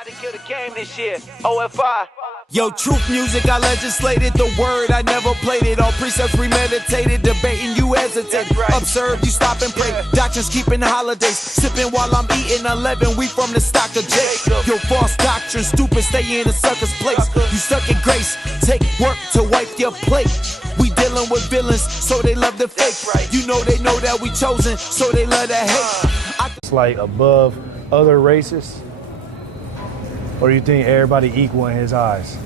About to kill the game this year. O.F.I. Yo, truth music, I legislated the word, I never played it. All precepts premeditated, debating you hesitate. Right. Observe, you stop and pray. Doctrines keeping holidays, sipping while I'm eating 11. We from the stock of Jacob. Yo, false doctrine, stupid, stay in a sucker's place. You stuck in grace, take work to wipe your plate. We dealing with villains, so they love the fake. Right. You know they know that we chosen, so they love the hate. It's like above other races? Or do you think everybody equal in his eyes?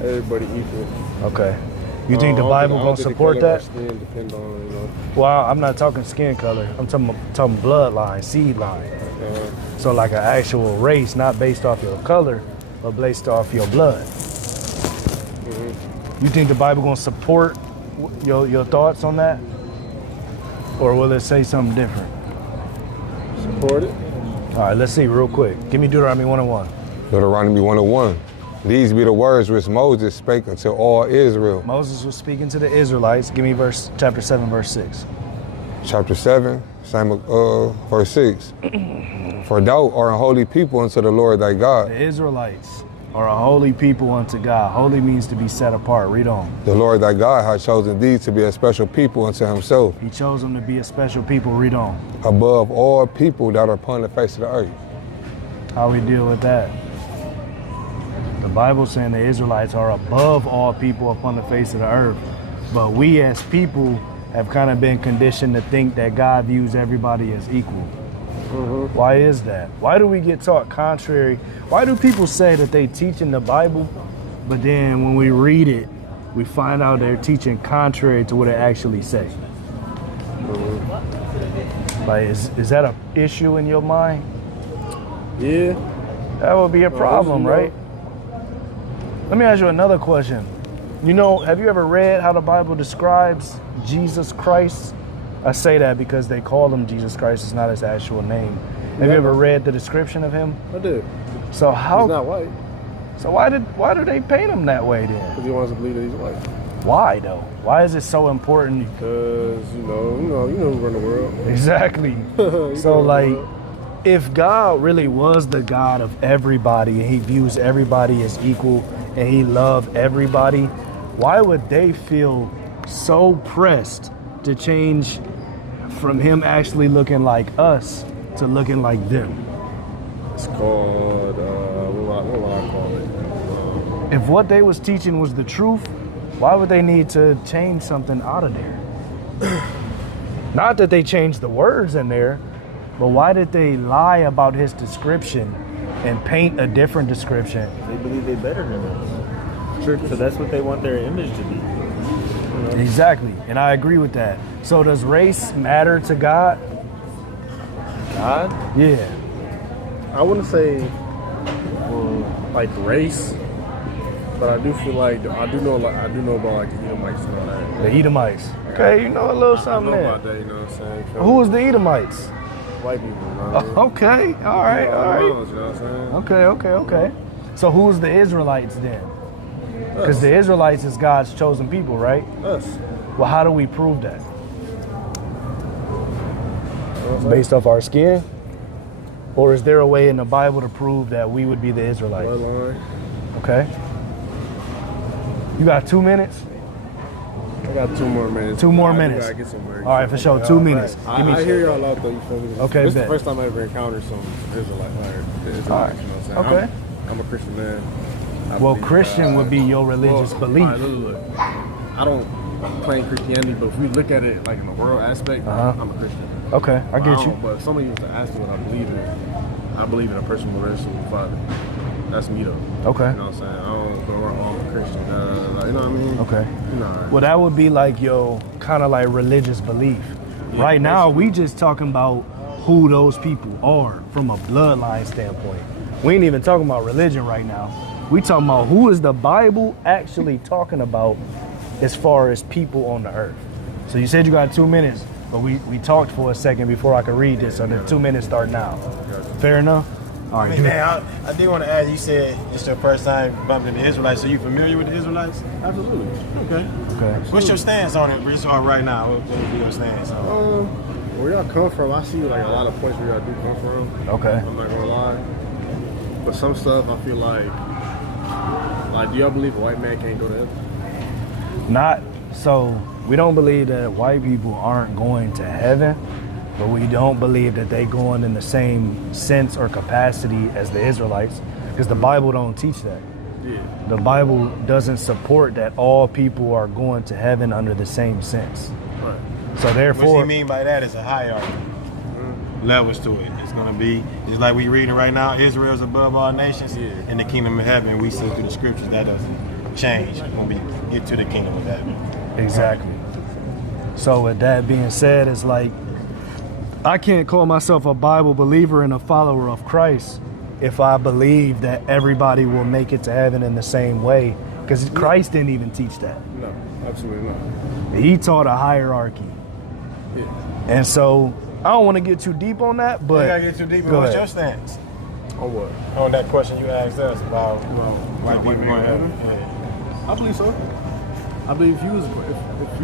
Everybody equal. Okay. You think the Bible gonna support that? Skin depend on, you know. Well, I'm not talking skin color. I'm talking bloodline, seed line. So like an actual race, not based off your color, but based off your blood. You think the Bible gonna support your thoughts on that? Or will it say something different? Support it. All right, let's see real quick. Give me Deuteronomy 1:1. Deuteronomy 1:1. These be the words which Moses spake unto all Israel. Moses was speaking to the Israelites. Give me chapter 7, verse 6. Chapter 7, verse 6. For thou art a holy people unto the Lord thy God. The Israelites are a holy people unto God. Holy means to be set apart. Read on. The Lord thy God hath chosen thee to be a special people unto himself, He chose them to be a special people. Read on. above all people that are upon the face of the earth. How we deal with that? The Bible's saying the Israelites are above all people upon the face of the earth. But we as people have kind of been conditioned to think that God views everybody as equal. Why is that? Why do we get taught contrary? Why do people say that they teach in the Bible, but then when we read it, we find out they're teaching contrary to what it actually says? Like, is that an issue in your mind? Yeah. That would be a problem, right? Let me ask you another question. You know, have you ever read how the Bible describes Jesus Christ? I say that because they call him Jesus Christ. It's not his actual name. Have you ever read the description of him? I did. So how? He's not white. So why do they paint him that way then? Because he wants to believe that he's white. Why though? Why is it so important? Because you know who run the world. Exactly. So like, if God really was the God of everybody and he views everybody as equal and he loved everybody, why would they feel so pressed to change from him actually looking like us to looking like them? It's called what would I call it? If what they was teaching was the truth, why would they need to change something out of there? Not that they changed the words in there, but why did they lie about his description and paint a different description? They believe they're better than us. So that's what they want their image to be. You know? Exactly, and I agree with that. So does race matter to God? God? Yeah. I wouldn't say like race, but I do feel like I do know about like the Edomites and all that. The Edomites. Okay, you know a little something I know there. about that, you know what I'm saying? Who was the Edomites? White people, you know what I mean? Okay, all right, all right. You know what I'm saying? Okay. So who's the Israelites then? Because the Israelites is God's chosen people, right? Us. Well, how do we prove that? Based off our skin? Or is there a way in the Bible to prove that we would be the Israelites? Bloodline. Okay. You got 2 minutes? I got 2 more minutes. 2 more minutes. I gotta get somewhere. All right, for sure. 2 minutes. I hear y'all out though. You feel me? Okay, This is bet. the first time I ever encountered some Israelites. All right. You know what I'm saying? Okay. I'm a Christian man. I Well, believe Christian God. would be your religious belief. All right, look. I don't claim Christianity, but if we look at it like in the world aspect, I'm a Christian. Okay, I get you. But somebody used to ask me what I believe in. I believe in a personal relationship with the Father. That's me though. Okay. You know what I'm saying? I don't go around all Christian. You know what I mean? Okay. You know. Well, that would be like your kind of like religious belief. Yeah, right now, basically. we just talking about who those people are from a bloodline standpoint. We ain't even talking about religion right now. We talking about who is the Bible actually talking about as far as people on the earth. So you said you got 2 minutes, but we talked for a second before I could read this, so the 2 minutes start now. Fair enough? All right. Hey, man, I did want to ask, you said it's your first time bumping the Israelites, so you familiar with the Israelites? Absolutely. Okay. What's your stance on it, right now? What would be your stance on it? Where y'all come from, I see like a lot of points where y'all do come from. Okay. I'm not gonna lie. But some stuff I feel like do y'all believe a white man can't go to heaven? Not so. We don't believe that white people aren't going to heaven, but we don't believe that they going in the same sense or capacity as the Israelites, because the Bible don't teach that. Yeah. The Bible doesn't support that all people are going to heaven under the same sense. Right. So therefore, What he mean by that is a hierarchy. Levels to it. It's gonna be just like we reading right now. Israel's above all nations. In the kingdom of heaven, we see through the scriptures that doesn't change when we get to the kingdom of heaven. exactly. So with that being said, it's like I can't call myself a Bible believer and a follower of Christ if I believe that everybody will make it to heaven in the same way, because Christ didn't even teach that. No, absolutely not. He taught a hierarchy. Yeah. And so I don't want to get too deep on that, but You gotta get too deep. go What's ahead. your stance On what? on that question you asked us about white people white going to people? heaven? Yeah. I believe so. I believe if you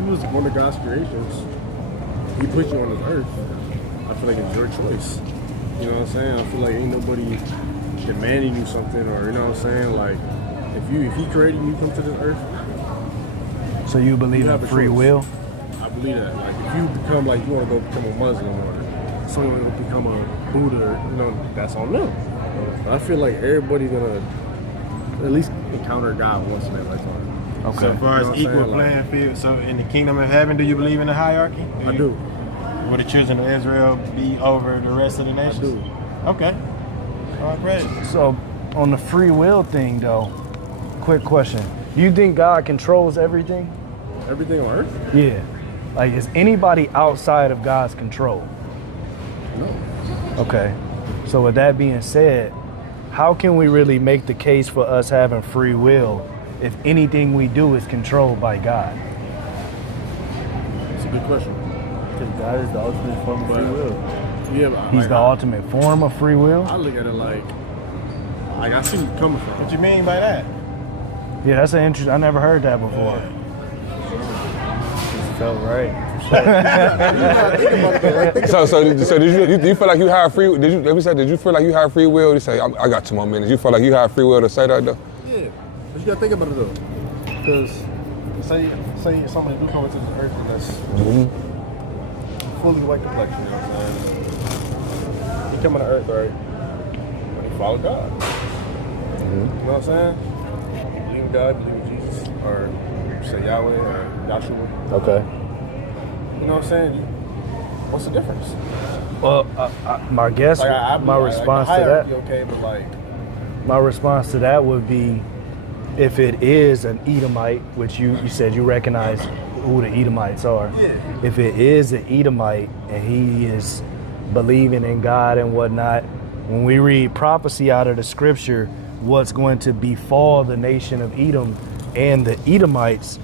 was one of God's creations, He put you on this earth. I feel like it's your choice. You know what I'm saying? I feel like ain't nobody demanding you something, or you know what I'm saying? Like if He created you, come to this earth. So you believe You in have a free choice. will? I believe that. Like if you become like you want to go become a Muslim or someone want to become a Buddha, you know, that's on them. I feel like everybody's gonna at least encounter God once in their lifetime. Okay. So as far You know as what I'm equal saying? playing field, so in the kingdom of heaven, do you believe in the hierarchy? I do. Will the children of Israel be over the rest of the nations? do. Okay. All right, great. So on the free will thing though, quick question. Do you think God controls everything? Everything on earth? Yeah. Like, is anybody outside of God's control? No. Okay. So with that being said, how can we really make the case for us having free will if anything we do is controlled by God? It's a good question. Because God is the ultimate form of free will. Yeah, but He's like, the ultimate form of free will? I look at it like I see where you're coming from. What you mean by that? Yeah, that's an interesting, I never heard that before. It felt right. So did you feel like you had free? Did you feel like you had free will to say I got 2 more minutes? You feel like you had free will to say that though? Yeah, but you gotta think about it though, because say somebody do come into this earth and that's fully white complexion. You know what I'm saying? You come on the earth, right? And you follow God. You know what I'm saying? You believe in God, believe in Jesus, or you say Yahweh or Yahshua. Okay. You know what I'm saying? What's the difference? Well, my guess, Like, my response to that, hierarchy, okay, but like, my response to that would be, if it is an Edomite, which you said you recognize who the Edomites are. Yeah. If it is an Edomite and he is believing in God and whatnot, when we read prophecy out of the scripture, what's going to befall the nation of Edom and the Edomites,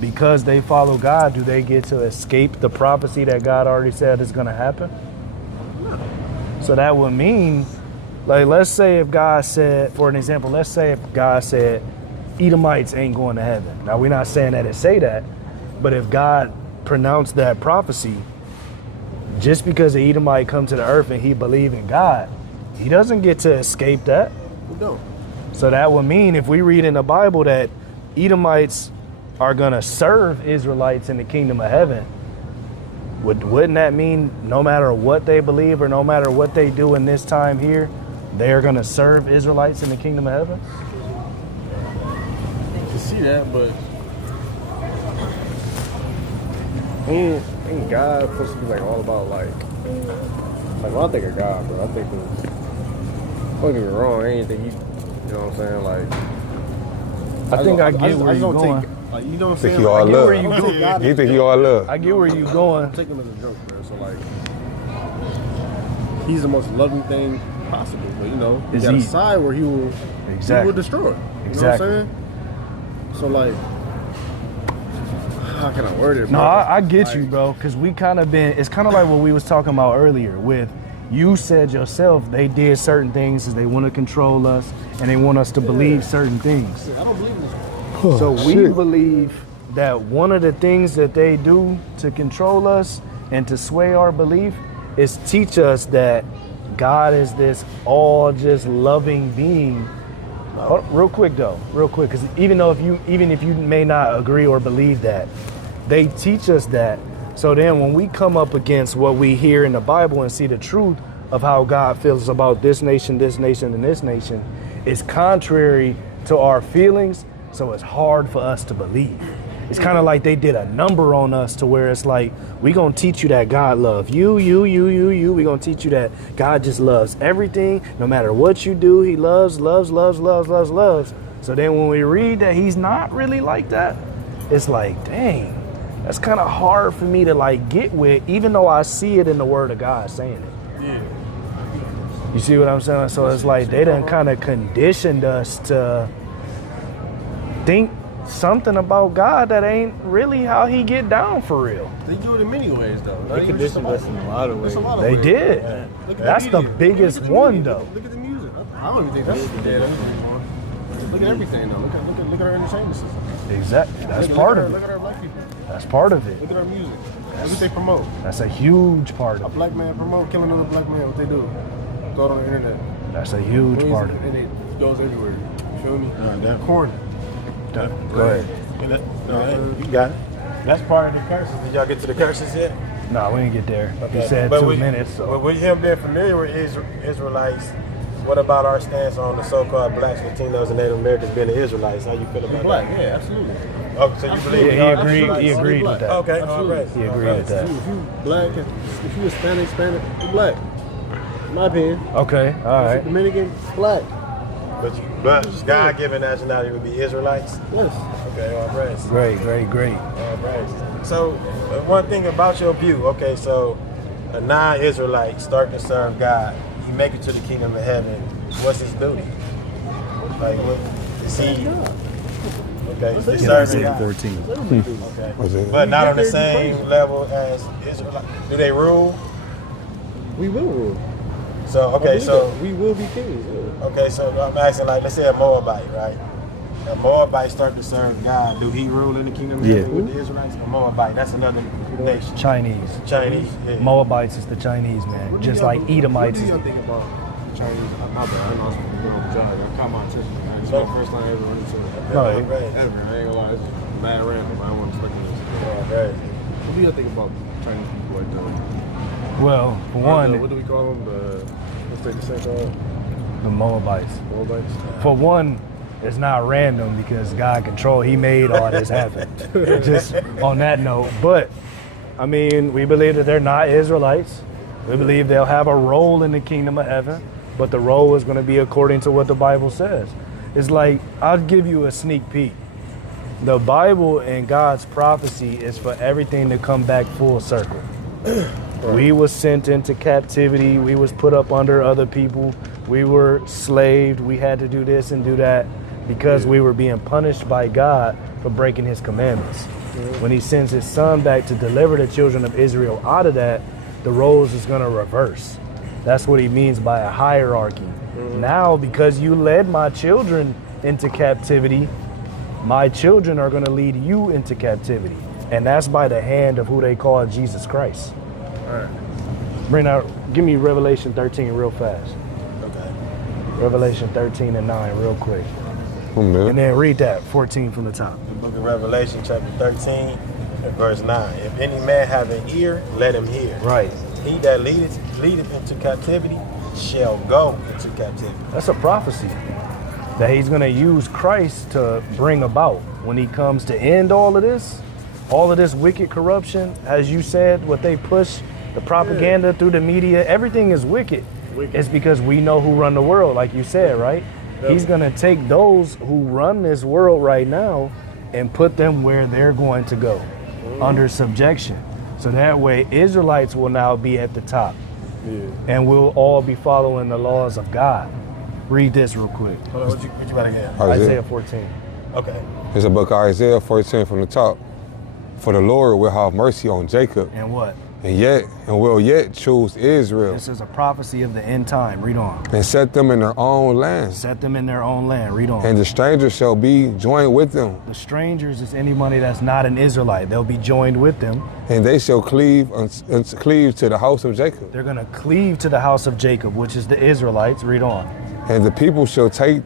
because they follow God, do they get to escape the prophecy that God already said is going to happen? So that would mean, like, let's say if God said, for an example, let's say if God said Edomites ain't going to heaven. Now, we're not saying that it say that, but if God pronounced that prophecy, just because an Edomite come to the earth and he believe in God, he doesn't get to escape that. no. So that would mean if we read in the Bible that Edomites are going to serve Israelites in the kingdom of heaven, wouldn't that mean no matter what they believe or no matter what they do in this time here, they're going to serve Israelites in the kingdom of heaven? You can see that, but ain't God supposed to be like all about like when I think of God, bro, I think of, don't get me wrong, anything you know what I'm saying, like I think I get where you're going. Like, you know what I'm Think saying? you all Like, love. where you I don't take God You as think a you joke. all love? I get where you're I going. take him as a joke, man. So like, he's the most loving thing possible. But you know, he Is got a he- side where he will destroy. You Exactly. know what I'm saying? So like, how can I word it? No, bro? I get Like, you, bro, because we kind of been, it's kind of like what we was talking about earlier with, you said yourself, they did certain things as they want to control us and they want us to believe certain things. I don't believe in this. So we believe that one of the things that they do to control us and to sway our belief is teach us that God is this all just loving being. Real quick, because even if you may not agree or believe that, they teach us that. So then when we come up against what we hear in the Bible and see the truth of how God feels about this nation, and this nation, it's contrary to our feelings, so it's hard for us to believe. It's kind of like they did a number on us to where it's like, we gonna teach you that God loves you. We gonna teach you that God just loves everything. No matter what you do, he loves. So then when we read that he's not really like that, it's like, dang, that's kind of hard for me to like get with, even though I see it in the word of God saying it. Yeah. You see what I'm saying? So it's like they done kind of conditioned us to think something about God that ain't really how he get down for real. They do it in many ways, though. They conditioned us in a lot of ways. They did. Yeah. That's the biggest one, though. Look at the music. I don't even think that's dead anymore. Look at everything, though. Look at our entertainment system. Exactly. That's part of Look at it. our black people. That's part of it. Look at our music. Look what they promote. That's a huge part A of it. black man promote killing another black man. What they do? Throw it on the internet. That's a huge part of And it. it goes everywhere. You feel me? They're Corny. Go ahead. You got it. That's part of the curses. Did y'all get to the curses yet? No, we didn't get there. You said But 2 minutes. So. But with him being familiar with Israelites, what about our stance on the so-called blacks, Latinos, and Native Americans being the Israelites? How you feel about Black, that? yeah, absolutely. Oh, so you believe Yeah, in he agreed with that. Okay, all Absolutely. right. He agreed with that. If you black, if you Hispanic, you're black. In my opinion. Okay, all right. Dominican, black. But God-given nationality would be Israelites? Yes. Okay, all right. Great. All right. So, one thing about your view, okay, so a non-Israelite starting to serve God, he make it to the kingdom of heaven, what's his duty? Like, what is he? Okay, he's serving God. 14. Okay. But not on the same level as Israelites. Do they rule? We will rule. So, okay, so, we will be kings. Yeah. okay, so I'm asking, like, let's say a Moabite, right? A Moabite start to serve God. Do he rule in the kingdom of heaven with the Israelites? A Moabite, that's another nation. Chinese. Yeah. Moabites is the Chinese, man. What do Just y'all like think- Edomites. What do y'all think about Chinese? My bad. I know I'm John. Come on, Tristan. It's my first time ever running to it. No, Right. Ever. I ain't gonna lie. It's mad random. I wasn't expecting this. Right. What do y'all think about Chinese people like that? Well, for one, What do we call them? What's they say called? the Moabites. Moabites? For one, it's not random because God controlled. He made all this happen. Just on that note. But, I mean, we believe that they're not Israelites. We believe they'll have a role in the kingdom of heaven, but the role is going to be according to what the Bible says. It's like, I'll give you a sneak peek. The Bible and God's prophecy is for everything to come back full circle. We was sent into captivity. We was put up under other people. We were slaved. We had to do this and do that because we were being punished by God for breaking his commandments. When he sends his son back to deliver the children of Israel out of that, the roles is going to reverse. That's what he means by a hierarchy. Now, because you led my children into captivity, my children are going to lead you into captivity. And that's by the hand of who they call Jesus Christ. All right. Bring out, give me Revelation 13 real fast. Okay. Revelation 13 and 9 real quick. And then read that, 14 from the top. The book of Revelation, chapter 13, and verse 9. If any man have an ear, let him hear. Right. He that leadeth into captivity shall go into captivity. That's a prophecy that he's going to use Christ to bring about when he comes to end all of this wicked corruption. As you said, what they push, the propaganda through the media, everything is wicked. It's because we know who run the world, like you said, right? He's going to take those who run this world right now and put them where they're going to go, under subjection. So that way, Israelites will now be at the top. And we'll all be following the laws of God. Read this real quick. Hold on, what you about to get? Isaiah 14. Okay. It's a book of Isaiah 14 from the top. For the Lord will have mercy on Jacob And what? and will yet choose Israel This is a prophecy of the end time. Read on. and set them in their own land. Set them in their own land. Read on. And the stranger shall be joined with them, The strangers is anybody that's not an Israelite. They'll be joined with them. and they shall cleave to the house of Jacob. They're going to cleave to the house of Jacob, which is the Israelites. Read on. And the people shall take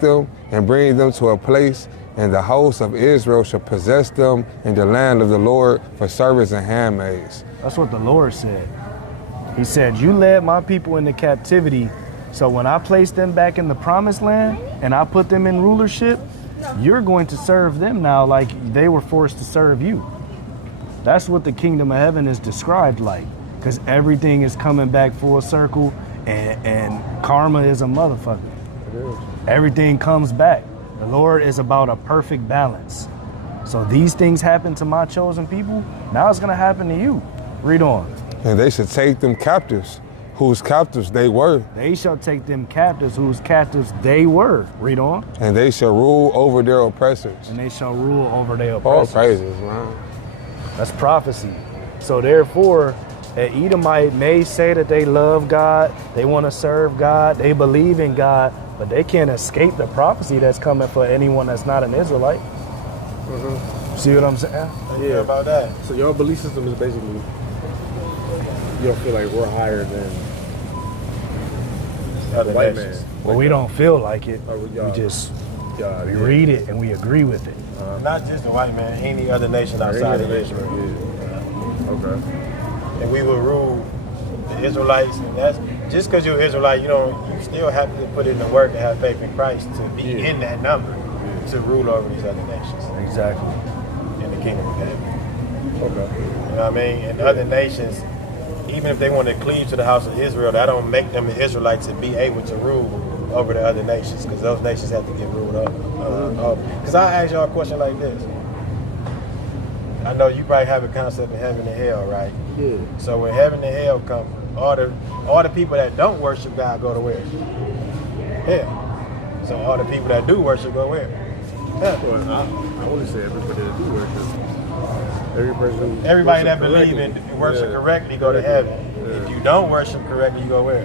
them and bring them to a place, and the house of Israel shall possess them in the land of the Lord for servants and handmaids. That's what the Lord said. He said, you led my people into captivity, so when I place them back in the promised land and I put them in rulership, you're going to serve them now like they were forced to serve you. That's what the kingdom of heaven is described like, because everything is coming back full circle, and karma is a motherfucker. Everything comes back. The Lord is about a perfect balance. So these things happen to my chosen people. Now it's going to happen to you. Read on. And they should take them captives, whose captives they were. They shall take them captives, whose captives they were. Read on. And they shall rule over their oppressors. And they shall rule over their All oppressors. praises, man. That's prophecy. So therefore, an Edomite may say that they love God, they want to serve God, they believe in God, but they can't escape the prophecy that's coming for anyone that's not an Israelite. See what I'm saying? Yeah, about that. So your belief system is basically, you don't feel like we're higher than Other white nations. man. Well, we don't feel like it. Oh, We just we read it and we agree with it. Not just the white man, any other nation outside of Israel. Okay. And we will rule the Israelites, and that's just because you're Israelite, you still have to put in the work and have faith in Christ to be in that number to rule over these other nations Exactly. in the kingdom of heaven. Okay. You know what I mean? And other nations, even if they want to cleave to the house of Israel, that don't make them the Israelites to be able to rule over the other nations, because those nations have to get ruled over. Because I ask y'all a question like this. I know you probably have a concept of heaven and hell, right? Yeah. So when heaven and hell come, all the people that don't worship God go to where? Hell. So all the people that do worship go where? Hell. Well, I wouldn't say everybody that do worship. Everybody that believe in worship correctly go to heaven. Yeah. If you don't worship correctly, you go where?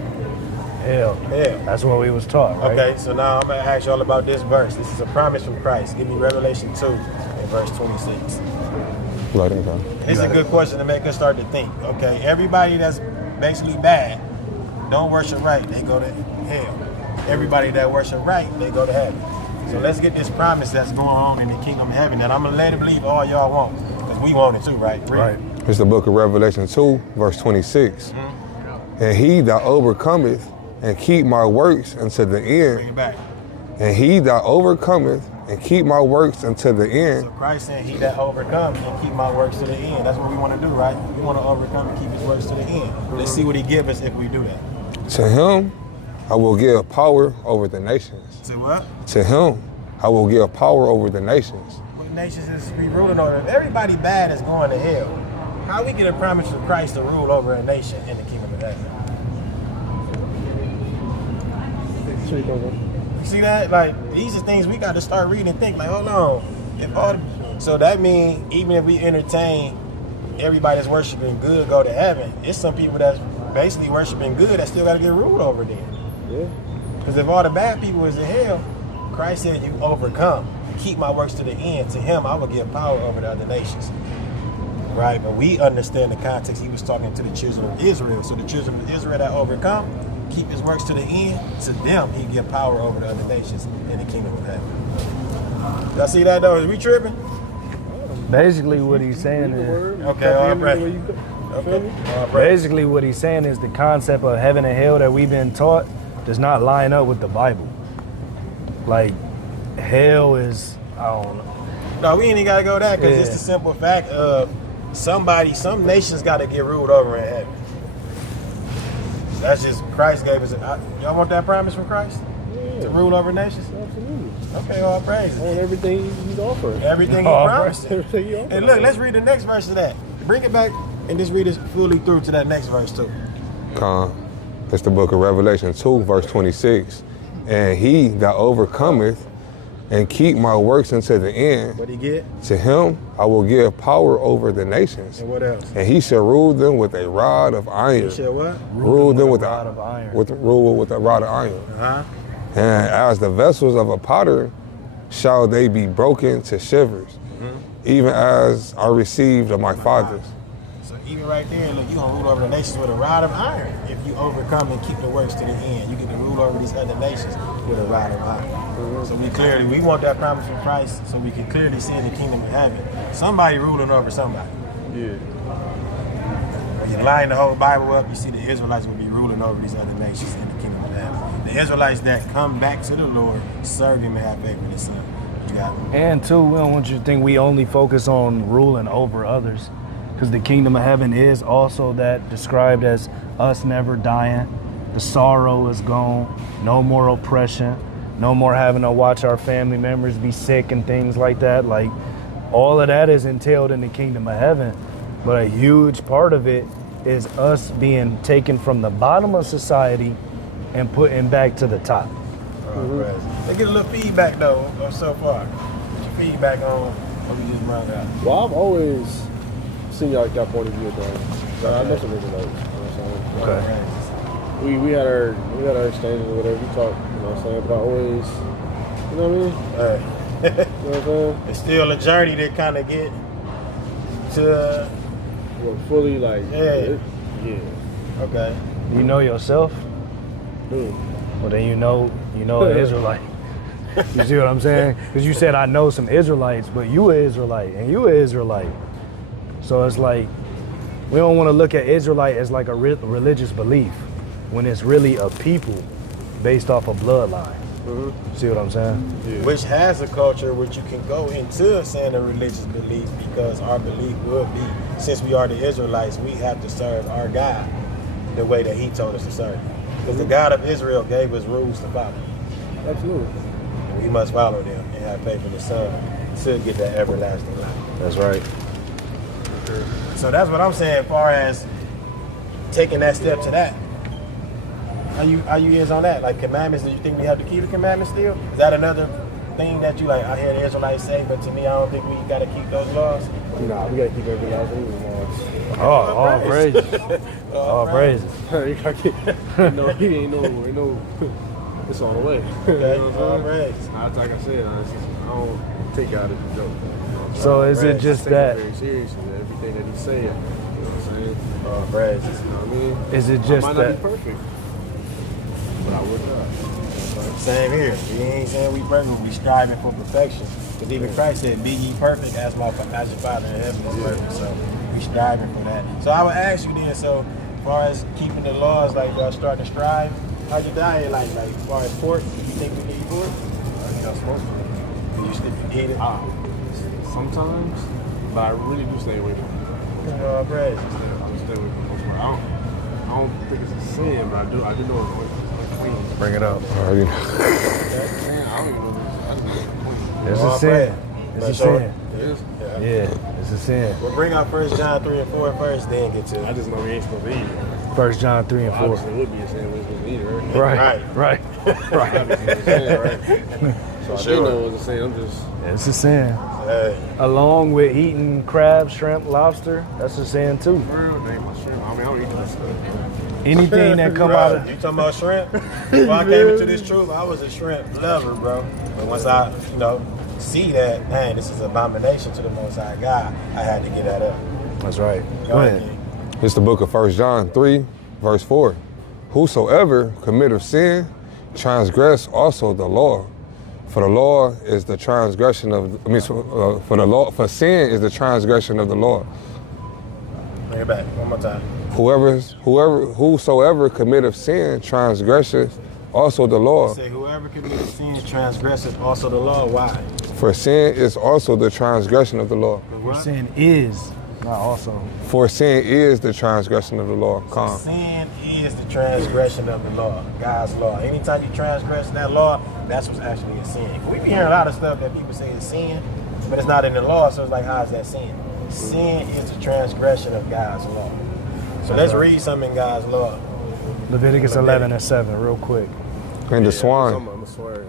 Hell. Hell. That's what we was taught, right? Okay, so now I'm going to ask y'all about this verse. This is a promise from Christ. Give me Revelation 2 and verse 26. This is a good question to make us start to think. Okay, everybody that's basically bad, don't worship right, they go to hell. Everybody that worship right, they go to heaven. So let's get this promise that's going on in the kingdom of heaven that I'm going to let it believe all y'all want. Because we want it too, right? Right. It's the book of Revelation 2, verse 26. And he that overcometh and keep my works unto the Bring end, it back. and he that overcometh and keep my works unto the So end, Christ said, he that overcomes and keep my works to the end. That's what we want to do, right? We want to overcome and keep his works to the end. Let's see what he gives us if we do that. to him I will give power over the nations. So what? To him I will give power over the nations. What nations is we ruling over? If everybody bad is going to hell, how we get a promise from Christ to rule over a nation in the kingdom of heaven? You see that? Like, these are things we got to start reading and think, like, hold on. So that means even if we entertain everybody that's worshiping good go to heaven, it's some people that's basically worshiping good that still got to get ruled over then. Yeah. Because if all the bad people is in hell, Christ said you overcome. Keep my works to the end. To him, I will give power over the other nations. Right? But we understand the context. He was talking to the children of Israel. So the children of Israel that overcome, keep his works to the end. To them, he give power over the other nations in the kingdom of heaven. Y'all see that though? Is we tripping? Basically what he's saying is Okay, all right. basically what he's saying is the concept of heaven and hell that we've been taught does not line up with the Bible. Like hell is, I don't know. No, we ain't even gotta go that because it's Yeah. the simple fact of some nations got to get ruled over in heaven. That's just Christ gave us. Y'all want that promise from Christ to rule over nations? Absolutely. Okay, all praise. I want everything he's offering. Everything he All promised. Everything he offers. And look, let's read the next verse of that. Bring it back and just read it fully through to that next verse too. It's the book of Revelation 2, verse 26. And he that overcometh and keep my works unto the end. What he get? To him I will give power over the nations, And what else? and he shall rule them with a rod of iron. He shall what? Rule them with a rod of iron. Rule with a rod of iron. Uh-huh. And as the vessels of a potter, shall they be broken to shivers, even as I received of my fathers. So even right there, look, you gonna rule over the nations with a rod of iron. If you overcome and keep the works to the end, you get to rule over these other nations with a rod of iron. So we want that promise from Christ, so we can clearly see in the kingdom of heaven, somebody ruling over somebody. Yeah. When you line the whole Bible up, you see the Israelites will be ruling over these other nations in the kingdom of heaven. The Israelites that come back to the Lord, serve him and have faith in his son. You got it. And two, we don't want you to think we only focus on ruling over others, because the kingdom of heaven is also that described as us never dying. The sorrow is gone, no more oppression, no more having to watch our family members be sick and things like that. Like, all of that is entailed in the kingdom of heaven. But a huge part of it is us being taken from the bottom of society and putting back to the top. They get a little feedback though so far. What's your feedback on what we just brought out? Well, I've always seen y'all got point of view though. So I know some Israelites. You know what I'm saying? Okay. We had our exchanges or whatever. We talk. You know what I'm saying? But I always, you know what I mean? You know what I'm saying? It's still a journey to kind of get to. Well, fully like. Yeah. Yeah. Okay. You know yourself? Dude. Well, then you know an Israelite. You see what I'm saying? Because you said I know some Israelites, but you an Israelite and you an Israelite. So it's like, we don't want to look at Israelite as like a religious belief when it's really a people based off a bloodline. See what I'm saying? Yeah. Which has a culture which you can go into saying a religious belief, because our belief will be, since we are the Israelites, we have to serve our God the way that he told us to serve. Because the God of Israel gave us rules to follow. Absolutely. And we must follow them and have faith in the Son to get that everlasting life. That's right. So that's what I'm saying as far as taking that step to that. Are you is on that? Like commandments, do you think we have to keep the commandments still? Is that another thing that you like, I hear the Israelites say, but to me, I don't think we got to keep those laws? Nah, we gotta keep every last one of them laws. All praises. All praises. You gotta keep. Ain't no. It's all the way. Okay, You know what all I'm saying? praise. Nah, like I said, I don't take God as a joke. So is it just Take that? it very seriously. Everything that he's saying. You know what I'm saying? All praise. You know what I mean? Is it I just might not that? be perfect, but I would not. Same here. We ain't saying we perfect, we striving for perfection. Because even Christ said, be ye perfect as your Father in heaven is perfect. So we striving for that. So I would ask you then, so as far as keeping the laws, like starting to strive, how's your diet like? Like as far as pork, you think we can eat pork? I think I'm supposed to. Do you still eat it? Sometimes, but I really do stay away from it. All praise. I stay away from most part. I don't think it's a sin, but I do know it's unclean. Bring it up. I already know. Man, I don't even know this. I just know it's unclean. It's All a sin. praise. It's a That's all. sin. It is. Yeah, it's a sin. Well, bring out 1 John 3 and 4 first, then get to I it. just know we ain't supposed to eat it. 1 John 3 and 4. Obviously, it would be a sin. We're supposed to eat it, right? Right. Obviously, it's a sin, right? So I Sure. didn't know it was a sin. I'm just. It's a sin. Hey, Along with eating crab, shrimp, lobster, that's a sin too. Real name my shrimp. I mean, I don't eat this stuff. Anything that come bro, out of you talking about shrimp? Before I came into this truth, I was a shrimp lover, bro. But once I, see that, man, this is an abomination to the Most High God, I had to get that up. That's right. Go ahead. It's the book of 1 John 3, verse 4. Whosoever committeth sin, transgress also the law. For the law is the transgression of, for sin is the transgression of the law. Bring it back one more time. Whosoever committeth sin, transgresseth also the law. Say, whoever commits sin transgresseth also the law. Why? For sin is also the transgression of the law. For sin is, not also. For sin is the transgression of the law. Calm. Sin is the transgression of the law, God's law. Anytime you transgress that law, that's what's actually a sin. We be hearing a lot of stuff that people say is sin, but it's not in the law, so it's like, how is that sin? Sin is the transgression of God's law. So let's read something in God's law. Leviticus 11 and 7, real quick. And the swine. I'm gonna swear.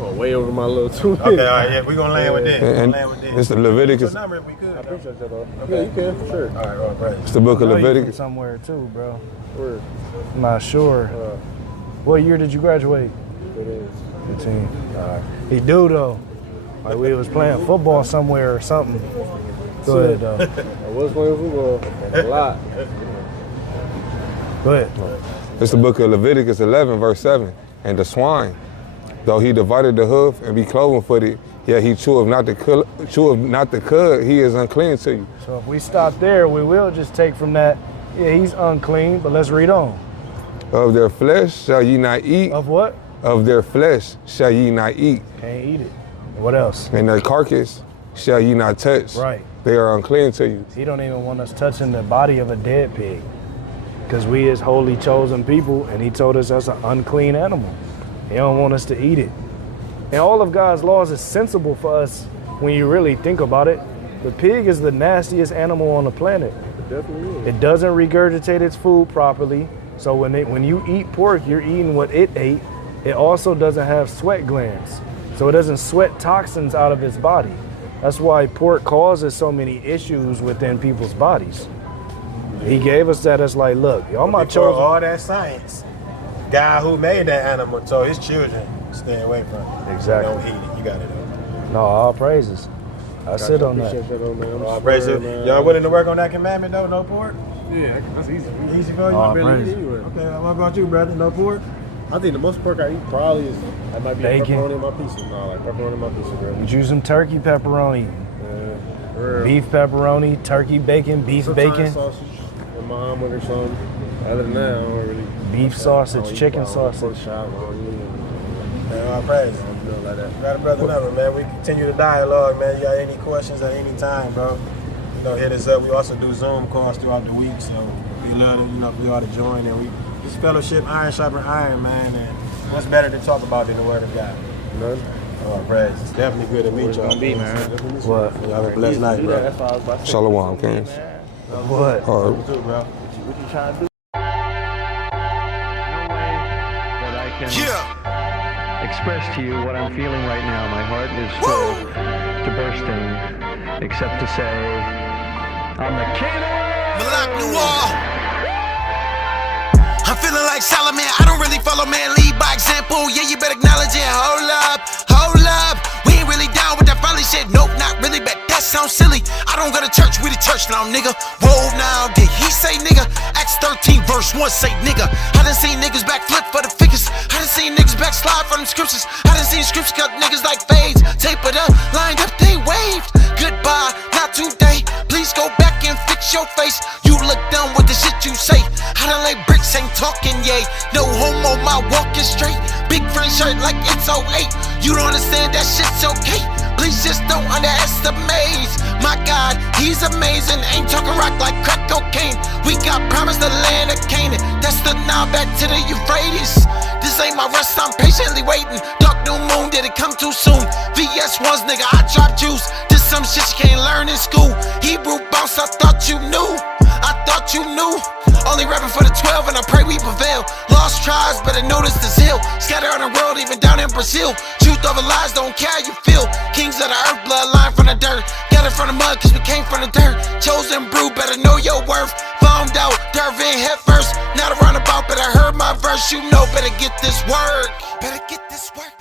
Oh, way over my little two. Okay, all right, yeah, we're gonna land with this. And it's the Leviticus. Your number if we could. I appreciate that, though. Okay. Yeah, you can, for sure. All right, all right, praise. It's the book of I know you from Leviticus. somewhere too, bro. Word. I'm not sure. What year did you graduate? It is. 15. He do though. Like we was playing football somewhere or something. Go ahead though. I was playing football a lot. Go ahead. It's the book of Leviticus 11, verse 7. And the swine, though he divided the hoof and be cloven footed, yet he cheweth not the cud, he is unclean to you. So if we stop there, we will just take from that, yeah, he's unclean, but let's read on. Of their flesh shall ye not eat. Of what? Of their flesh shall ye not eat. Can't eat it. What else? And their carcass shall ye not touch. Right. They are unclean to you. He don't even want us touching the body of a dead pig. Because we is holy chosen people, and he told us that's an unclean animal. He don't want us to eat it. And all of God's laws is sensible for us when you really think about it. The pig is the nastiest animal on the planet. It definitely is. It doesn't regurgitate its food properly. So when you eat pork, you're eating what it ate. It also doesn't have sweat glands. So it doesn't sweat toxins out of its body. That's why pork causes so many issues within people's bodies. He gave us that as like, look, y'all my Before chosen. all that science, guy who made that animal told his children stay away from it. Exactly. Don't eat it. You got it. No, all praises. I sit on that. Appreciate that, though, man. All praise it. Y'all willing to work on that commandment though? No pork. Yeah, that's easy. Easy for you. All Barely praise. eat anyway. Okay, what about you, brother? No pork. I think the most pork I eat probably is that might be Bacon. pepperoni in my pizza. No, like pepperoni in my pizza, bro. We choose some turkey pepperoni, Real. beef pepperoni, turkey bacon, beef Sometimes bacon, sausage with my omelet or something. Other than that, I don't really. beef I sausage, don't eat chicken pork. I don't eat sausage. pork chop, I don't eat All praise. it. I don't do it like that. Got a brother number, man. We continue the dialogue, man. You got any questions at any time, bro? Hit us up. We also do Zoom calls throughout the week, so we love to, for y'all to join, and we just fellowship, iron sharpen iron, man. And what's better to talk about than the Word of God? None. Oh, praise. It's definitely good to meet y'all. What? Y'all have a blessed night, bro. That's what I was about to say. Shalom, Kings. What? All right. You too, bro. What you trying to do? That I can express to you what I'm feeling right now. My heart is full to bursting, except to say, I'm the king. I'm feeling like Solomon, I don't really follow man, lead by example. Yeah, you better acknowledge it, hold up. We ain't really down with that folly shit, nope, not really, but that sounds silly. I don't go to church, we the church now, nigga. Whoa, now, did he say nigga? Acts 13 verse 1 say nigga. I done seen niggas backflip for the figures. I done seen niggas backslide from them scriptures. I done seen scriptures cut niggas like fades. Tape it up, lined up, they waved. Goodbye, not today. Please go back and fix your face. You look dumb with the shit you say. I done lay bricks, ain't talking, yay. No homo, my walk is straight. Big friend shirt like it's 08. You don't understand that shit's okay. Please just don't underestimate. My God, he's amazing. Ain't talking rock like crack cocaine. We got promised the land of Canaan. That's the Nile back to the Euphrates. This ain't my rest, I'm patiently waiting. Dark new moon, did it come too soon? VS1s, nigga, I drop juice. This some shit you can't learn in school. Hebrew boss, I thought you knew. I thought you knew. Only rapping for the 12 and I pray we prevail. Lost tribes, better notice the zeal. Scattered on the world, even down in Brazil. Truth over lies, don't care how you feel. Kings of the earth, bloodline from the dirt. Gathered from the mud, cause we came from the dirt. Chosen brew, better know your worth. Found out, dive in head first. Not a roundabout, but I heard my verse. You know, better get this work. Better get this work.